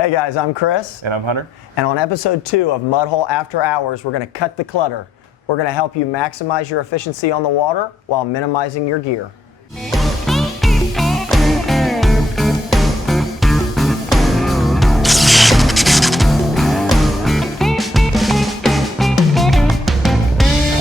Hey guys, I'm Chris. And I'm Hunter. And on episode 2 of Mudhole After Hours, we're going to cut the clutter. We're going to help you maximize your efficiency on the water while minimizing your gear.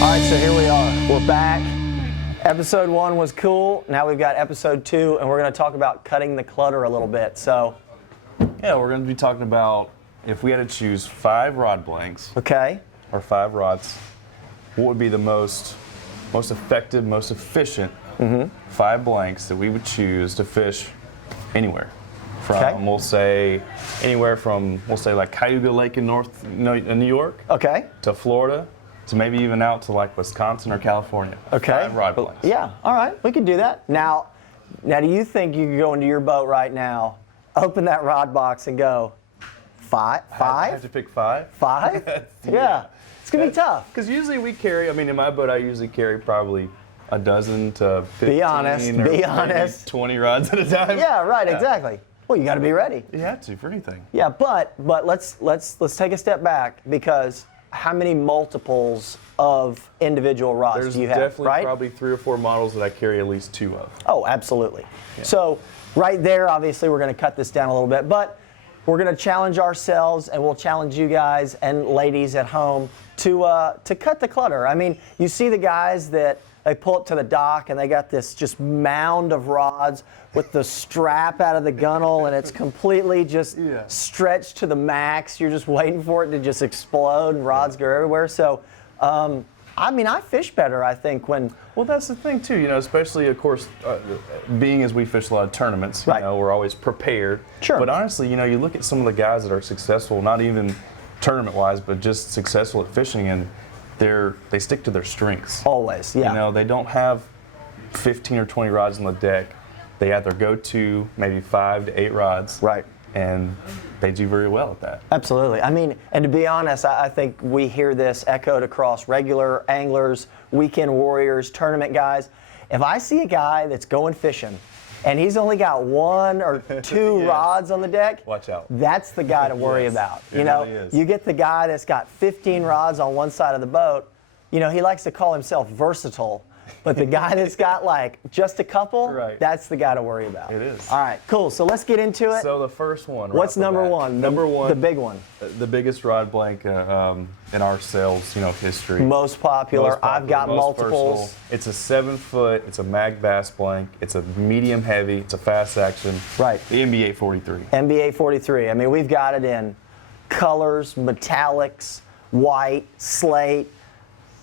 Alright, so here we are. We're back. Episode 1 was cool. Now we've got episode 2, and we're going to talk about cutting the clutter a little bit. So, yeah, we're going to be talking about if we had to choose 5 rod blanks, okay, or 5 rods, what would be the most effective, most efficient 5 blanks that we would choose to fish anywhere? From, we'll say, anywhere from, we'll say like Cayuga Lake in New York, okay, to Florida, to maybe even out to like Wisconsin or California. Okay. 5 rod blanks. Yeah, all right, we could do that. Now do you think you could go into your boat right now, open that rod box and go, 5? I have to pick 5? 5? Yeah, it's going to be tough. Because usually we carry, I mean, in my boat, I usually carry probably a dozen to 15 Be honest. 20 rods at a time. Yeah, right, exactly. Well, you got to be ready. You have to for anything. Yeah, but let's take a step back, because how many multiples of individual rods do you have? There's definitely right? probably 3 or 4 models that I carry at least 2 of. Oh, absolutely. Yeah. So right there, obviously, we're going to cut this down a little bit, but we're going to challenge ourselves, and we'll challenge you guys and ladies at home to cut the clutter. I mean, you see the guys that they pull up to the dock and they got this just mound of rods with the strap out of the gunnel, and it's completely just stretched to the max. You're just waiting for it to just explode, and rods go everywhere. So, I mean, I fish better, I think, when... Well, that's the thing, too, you know, especially, of course, being as we fish a lot of tournaments, you know, we're always prepared. Sure. But honestly, you know, you look at some of the guys that are successful, not even tournament-wise, but just successful at fishing, and they stick to their strengths. Always, yeah. You know, they don't have 15 or 20 rods on the deck. They have their go-to, maybe 5 to 8 rods. Right. And they do very well at that. Absolutely. I mean, and to be honest, I think we hear this echoed across regular anglers, weekend warriors, tournament guys. If I see a guy that's going fishing and he's only got 1 or 2 rods on the deck, watch out. That's the guy to worry about. You know, really is. You get the guy that's got 15 rods on one side of the boat. You know, he likes to call himself versatile. But the guy that's got like just a couple, that's the guy to worry about. It is. All right, cool. So let's get into it. So the first one. What's number 1? Number 1. The big one. The biggest rod blank in our sales, history. Most popular. I've got multiples. Versatile. It's a 7-foot. It's a Mag Bass blank. It's a medium heavy. It's a fast action. Right. The MB843. MB843. I mean, we've got it in colors, metallics, white, slate.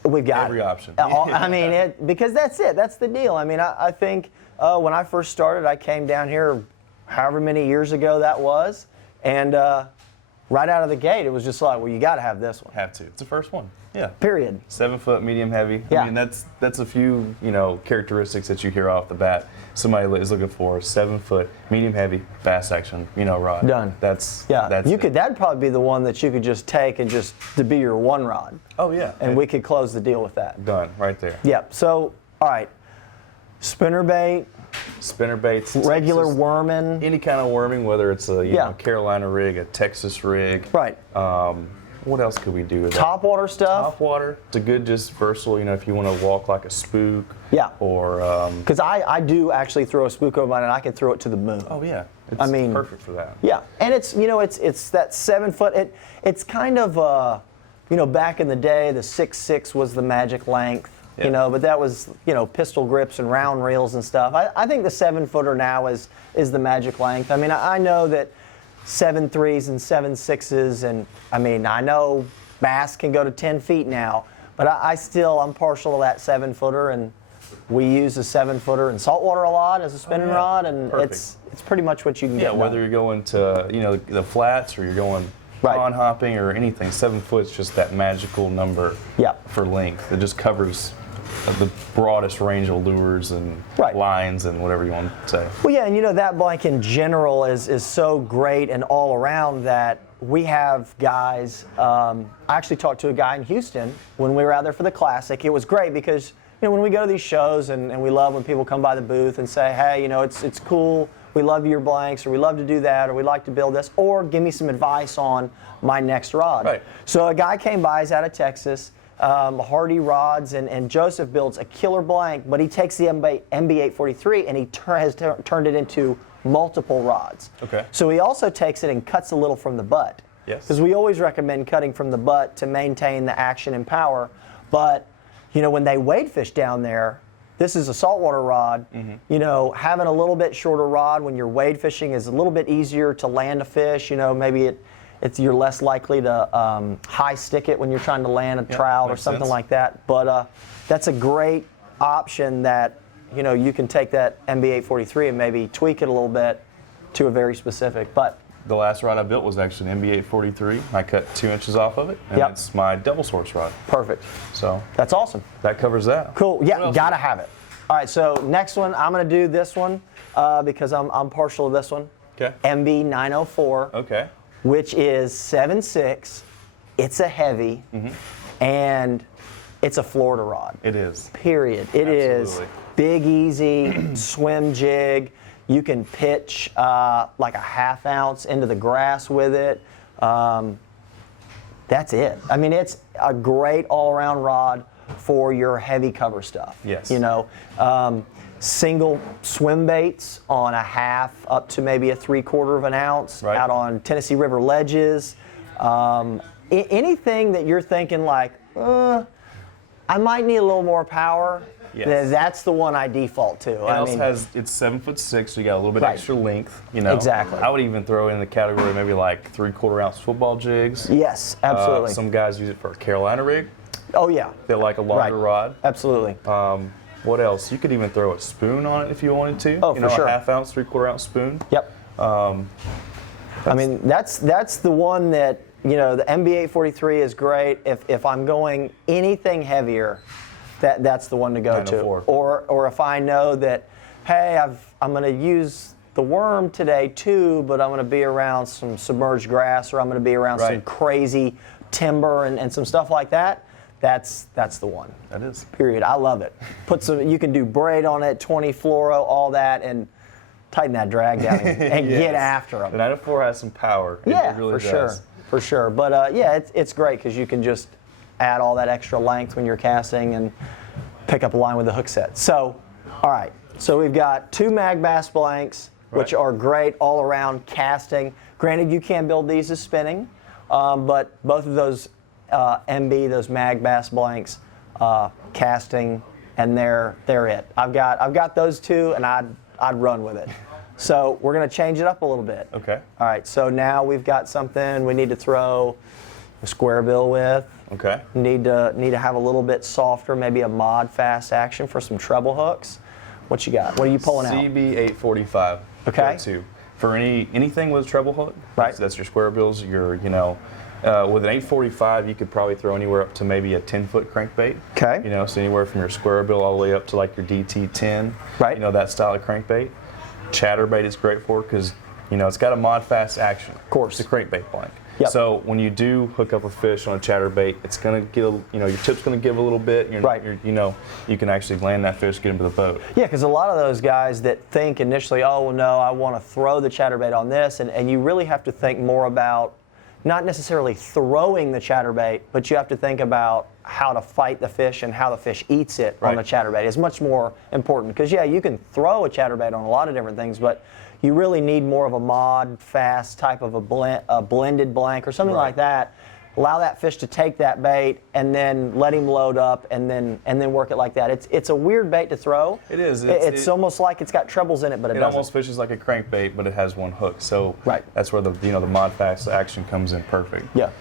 We've got every option. I mean, because that's it. That's the deal. I mean, I think when I first started, I came down here however many years ago that was, and right out of the gate, it was just like, well, you got to have this one. Have to. It's the first one. Yeah. Period. 7-foot, medium heavy. Yeah. I mean, that's a few characteristics that you hear off the bat. Somebody is looking for 7-foot, medium heavy, fast action, rod. Done. That's That'd probably be the one that you could just take and just to be your one rod. Oh yeah. And we could close the deal with that. Done. Right there. Yep. So, all right. Spinnerbait. Spinnerbaits. Regular worming. Any kind of worming, whether it's a Carolina rig, a Texas rig. Right. What else could we do with that? Top water stuff. Top water. It's a good, just versatile, if you want to walk like a spook. Yeah. Or. Because I do actually throw a spook over mine, and I can throw it to the moon. Oh yeah. It's perfect for that. Yeah. And it's, it's that 7-foot. It's kind of, back in the day, the 6.6 was the magic length. Yeah. But that was, pistol grips and round reels and stuff. I think the 7-footer now is the magic length. I mean, I know that 7.3s and 7.6s, and I know bass can go to 10 feet now, but I'm partial to that 7-footer, and we use a 7-footer in saltwater a lot as a spinning rod, and it's pretty much what you can get. Yeah, whether you're going to the flats or you're going pond hopping or anything, 7 foot's just that magical number for length. It just covers the broadest range of lures and lines and whatever you want to say. Well, yeah, and that blank in general is so great and all around that we have guys. I actually talked to a guy in Houston when we were out there for the Classic. It was great because when we go to these shows and we love when people come by the booth and say, hey, it's cool we love your blanks, or we love to do that, or we'd like to build this, or give me some advice on my next rod. Right. So a guy came by, he's out of Texas, Hardy Rods, and Joseph builds a killer blank, but he takes the MB843 and he has turned it into multiple rods. Okay. So he also takes it and cuts a little from the butt. Yes. Because we always recommend cutting from the butt to maintain the action and power. But, you know, when they wade fish down there, this is a saltwater rod. You know, having a little bit shorter rod when you're wade fishing is a little bit easier to land a fish. You know, maybe you're less likely to high stick it when you're trying to land a trout or something like that. But that's a great option that, you know, you can take that MB843 and maybe tweak it a little bit to a very specific. But the last rod I built was actually an MB843. I cut 2 inches off of it, and it's my double source rod. Perfect. So that's awesome. that covers that. Cool. Yeah, gotta have it. All right, so next one, I'm gonna do this one because I'm partial to this one. Okay. MB904. Okay. Which is 7.6. It's a heavy, and it's a Florida rod. It is. Period. It is big, easy, swim jig. You can pitch like a 1/2 ounce into the grass with it. That's it. I mean, it's a great all-around rod for your heavy cover stuff. Yes. You know, single swim baits on a 1/2 up to maybe a 3/4 of an ounce out on Tennessee River ledges. Anything that you're thinking like, I might need a little more power. Yes. That's the one I default to. It's 7'6", so you got a little bit extra length. You know, exactly. I would even throw in the category maybe like 3/4 ounce football jigs. Yes, absolutely. Some guys use it for a Carolina rig. Oh yeah. They like a longer rod. Absolutely. What else? You could even throw a spoon on it if you wanted to. Oh, you for know, sure. a 1/2 ounce, 3/4 ounce spoon. Yep. I mean, that's the one that, you know, the MB843 is great. If I'm going anything heavier, that's the one to go to. Or if I know that, hey, I'm going to use the worm today too, but I'm going to be around some submerged grass, or I'm going to be around some crazy timber and some stuff like that. That's the one. That is. Period. I love it. You can do braid on it, 20 fluoro, all that, and tighten that drag down and get after them. The 904 has some power. It really for does. sure, for sure. But yeah, it's great because you can just add all that extra length when you're casting and pick up a line with the hook set. So, all right. So we've got 2 Mag Bass blanks, which are great all around casting. Granted, you can build these as spinning, but both of those those Mag Bass blanks, casting, and they're it. I've got those 2, and I'd run with it. So we're gonna change it up a little bit. Okay. All right. So now we've got something we need to throw a square bill with. Okay. Need to have a little bit softer, maybe a mod fast action for some treble hooks. What you got? What are you pulling out? CB845. Okay. Go-to. For anything with a treble hook. Right. That's your square bills. With an 845, you could probably throw anywhere up to maybe a 10-foot crankbait. Okay. You know, so anywhere from your square bill all the way up to like your DT10. Right. You know, that style of crankbait. Chatterbait is great for because, you know, it's got a mod fast action. Of course. It's a crankbait blank. Yep. So when you do hook up a fish on a chatterbait, it's gonna get, your tip's gonna give a little bit. You can actually land that fish, get into the boat. Yeah, because a lot of those guys that think initially, oh well, no, I want to throw the chatterbait on this, and you really have to think more about not necessarily throwing the chatterbait, but you have to think about how to fight the fish and how the fish eats it on the chatterbait. It's much more important because you can throw a chatterbait on a lot of different things, but you really need more of a mod fast type of a blended blank or something like that. Allow that fish to take that bait and then let him load up and then work it like that. It's a weird bait to throw. It is. It's almost like it's got trebles in it, but it doesn't. Almost fishes like a crankbait, but it has one hook. So that's where the mod fast action comes in perfect. Yeah.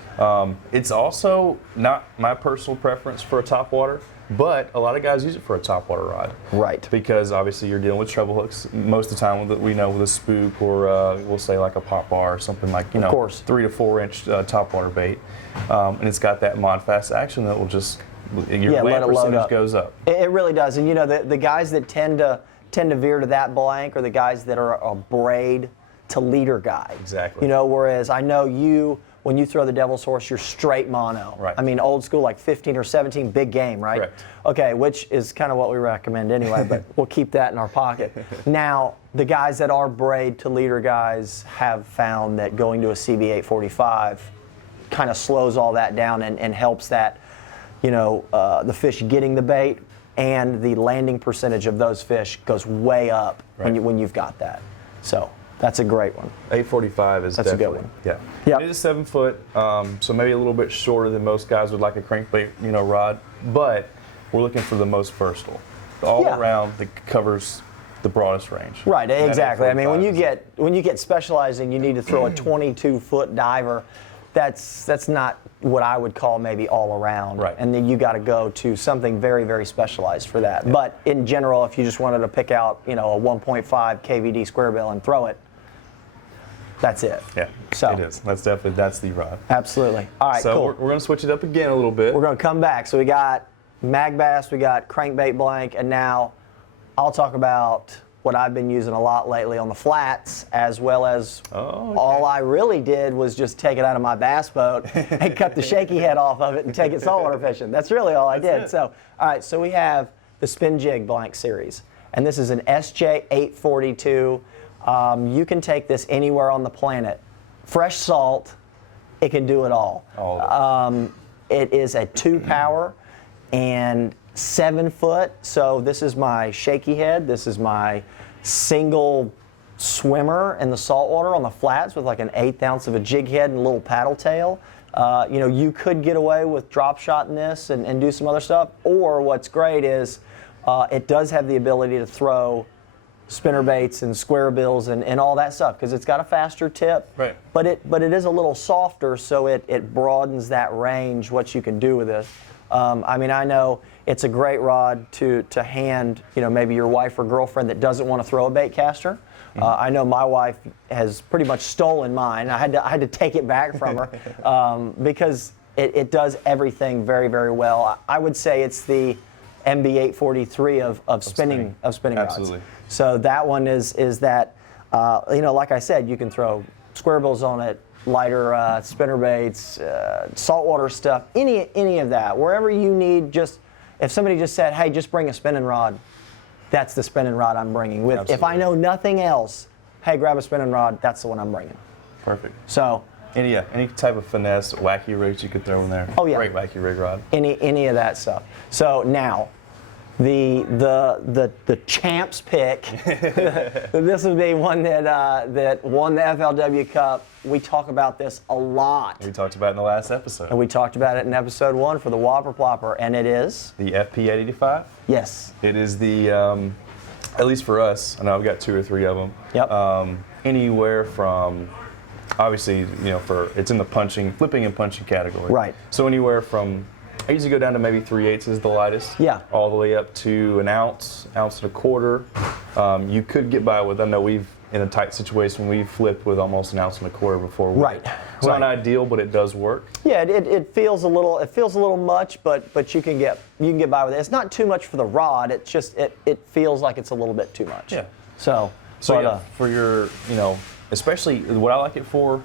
It's also not my personal preference for a topwater, but a lot of guys use it for a topwater rod. Right. Because obviously you're dealing with treble hooks most of the time with a spook or we'll say like a pop bar or something like 3 to 4 inch topwater bait, and it's got that mod fast action that will just your land percentage goes up. It really does, and the guys that tend to veer to that blank are the guys that are a braid to leader guy. Exactly. Whereas I know you when you throw the Devil's Horse, you're straight mono. Right. I mean, old school, like 15 or 17, big game, right? Correct. Okay, which is kind of what we recommend anyway, but we'll keep that in our pocket. Now, the guys that are braid to leader guys have found that going to a CB845 kind of slows all that down and helps that, the fish getting the bait, and the landing percentage of those fish goes way up when you've got that. So that's a great one. 845 is That's definitely a good one. Yeah. Yep. It is 7 foot, so maybe a little bit shorter than most guys would like a crankbait, rod. But we're looking for the most versatile, all around that covers the broadest range. Right, And exactly. I mean, when you is- get specialized and you need to throw a 22-foot diver, that's not what I would call maybe all around. Right. And then you got to go to something very, very specialized for that. Yeah. But in general, if you just wanted to pick out, a 1.5 KVD square bill and throw it, that's it. Yeah, so it is. That's the rod. Absolutely. All right, so cool. we're going to switch it up again a little bit. We're going to come back. So we got mag bass, we got crankbait blank, and now I'll talk about what I've been using a lot lately on the flats, as well as all I really did was just take it out of my bass boat and cut the shaky head off of it and take it saltwater fishing. That's really all I did. So, all right, so we have the Spin Jig Blank series, and this is an SJ842. You can take this anywhere on the planet. Fresh salt, it can do it all. It is a 2-power and 7 foot. So this is my shaky head. This is my single swimmer in the saltwater on the flats with like an 1/8 ounce of a jig head and a little paddle tail. You could get away with drop shot in this and do some other stuff. Or what's great is it does have the ability to throw spinner baits and square bills and all that stuff because it's got a faster tip. Right. But it is a little softer, so it broadens that range, what you can do with it. I know it's a great rod to hand, maybe your wife or girlfriend that doesn't want to throw a bait caster. I know my wife has pretty much stolen mine. I had to take it back from her because it does everything very, very well. I would say it's the MB843 of spinning rods. Absolutely. So that one is that, like I said, you can throw square bills on it, lighter spinner baits, saltwater stuff, any of that. Wherever you need, if somebody just said, hey, just bring a spinning rod, that's the spinning rod I'm bringing. If I know nothing else, hey, grab a spinning rod, that's the one I'm bringing. Perfect. So any type of finesse, wacky rigs you could throw in there. Oh yeah. Great wacky rig rod. Any of that stuff. So now, the champ's pick. This would be one that won the FLW Cup. We talk about this a lot. We talked about it in the last episode. And we talked about it in episode 1 for the Whopper Plopper, and it is the FP885. Yes. It is the at least for us. I know I've got 2 or 3 of them. Yep. Anywhere from obviously it's in the flipping and punching category. Right. So anywhere from I usually go down to maybe 3/8 is the lightest. Yeah. All the way up to an ounce and a quarter. You could get by with. I know we've in a tight situation we've flipped with almost an ounce and a quarter before. Right. It's not ideal, but it does work. Yeah, it feels a little much, but you can get by with it. It's not too much for the rod. It's just it feels like it's a little bit too much. Yeah. So for your especially what I like it for.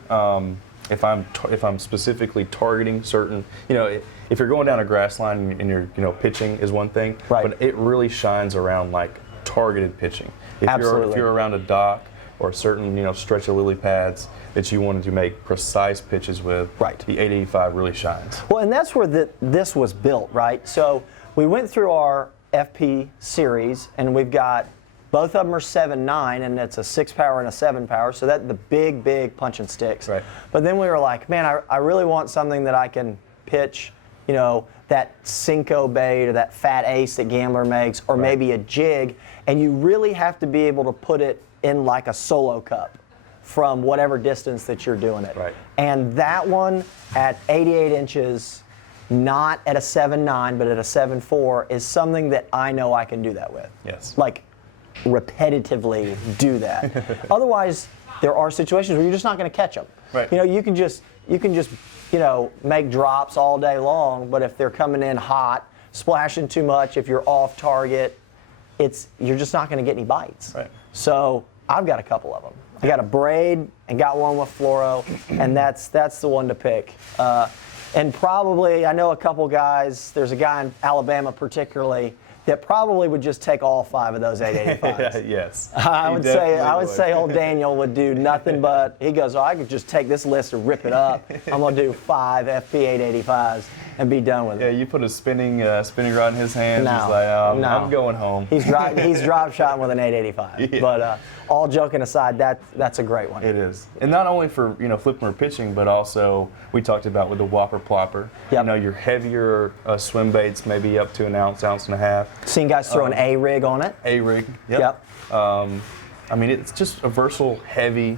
If I'm specifically targeting certain, if you're going down a grass line and you're, pitching is one thing, right. But it really shines around like targeted pitching. Absolutely. If you're around a dock or certain, stretch of lily pads that you wanted to make precise pitches with, right. The 885 really shines. Well, and that's where this was built, right? So we went through our FP series, and we've got both of them are 7.9, and it's a 6-power and a 7-power, so that's the big punching sticks. Right. But then we were like, man, I really want something that I can pitch, that Cinco bait or that fat ace that Gambler makes, or maybe a jig, and you really have to be able to put it in like a solo cup from whatever distance that you're doing it. Right. And that one at 88 inches, not at a 7.9, but at a 7.4, is something that I know I can do that with. Yes. Like, repetitively do that. Otherwise, there are situations where you're just not going to catch them. Right. You can just make drops all day long, but if they're coming in hot, splashing too much, if you're off target, you're just not going to get any bites. Right. So I've got a couple of them. I got a braid and got one with fluoro, and that's the one to pick. And probably, I know a couple guys, there's a guy in Alabama particularly, that probably would just take all 5 of those 885s. Yes. I would say old Daniel would do nothing but, he goes, oh, I could just take this list and rip it up. I'm going to do 5 FP 885s and be done with it. Yeah, you put a spinning rod in his hands, No, he's like, no. I'm going home. He's drop shotting with an 885. Yeah. But all joking aside, that's a great one. It is. And not only for, flipping or pitching, but also we talked about with the whopper plopper. Yep. Your heavier swim baits, maybe up to an ounce, ounce and a half. Seen guys throw an A-rig on it. A-rig. Yep. It's just a versatile, heavy,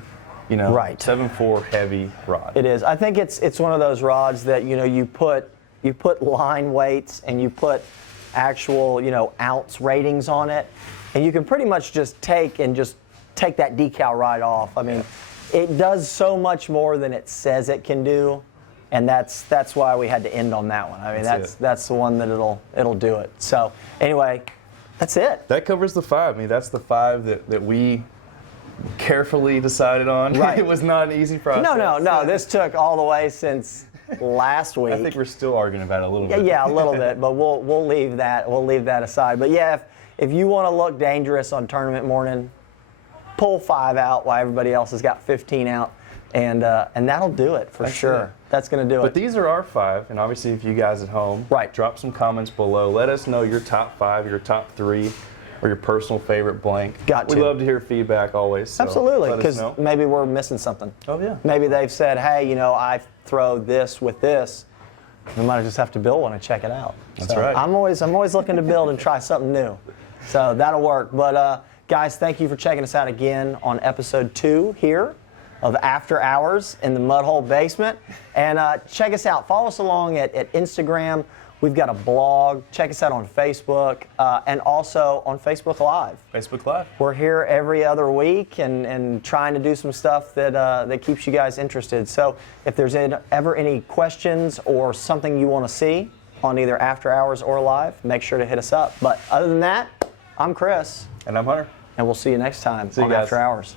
Right. 7.4 heavy rod. It is. I think it's one of those rods that you put line weights and you put actual ounce ratings on it, and you can pretty much just take that decal right off. I mean, it does so much more than it says it can do, and that's why we had to end on that one. I mean, that's the one that it'll do it. So anyway, that's it. That covers the 5. I mean, that's the 5 that we carefully decided on. Right. It was not an easy process. No. This took all the way since last week. I think we're still arguing about it a little bit. Yeah, a little bit, but we'll leave that aside. But yeah, if you want to look dangerous on tournament morning, pull 5 out while everybody else has got 15 out, and that'll do it for sure. It. That's going to do it. But these are our 5, and obviously if you guys at home, drop some comments below. Let us know your top 5, your top 3, or your personal favorite blank. We love to hear feedback always. So absolutely, because maybe we're missing something. Oh yeah. Maybe they've said, hey, I throw this with this. We might just have to build one and check it out. That's right. I'm always looking to build and try something new. So that'll work. But guys, thank you for checking us out again on episode 2 here of After Hours in the Mudhole Basement. And check us out. Follow us along at Instagram. We've got a blog. Check us out on Facebook and also on Facebook Live. Facebook Live. We're here every other week and trying to do some stuff that keeps you guys interested. So if there's ever any questions or something you want to see on either After Hours or Live, make sure to hit us up. But other than that, I'm Chris. And I'm Hunter. And we'll see you next time See you on guys. After Hours.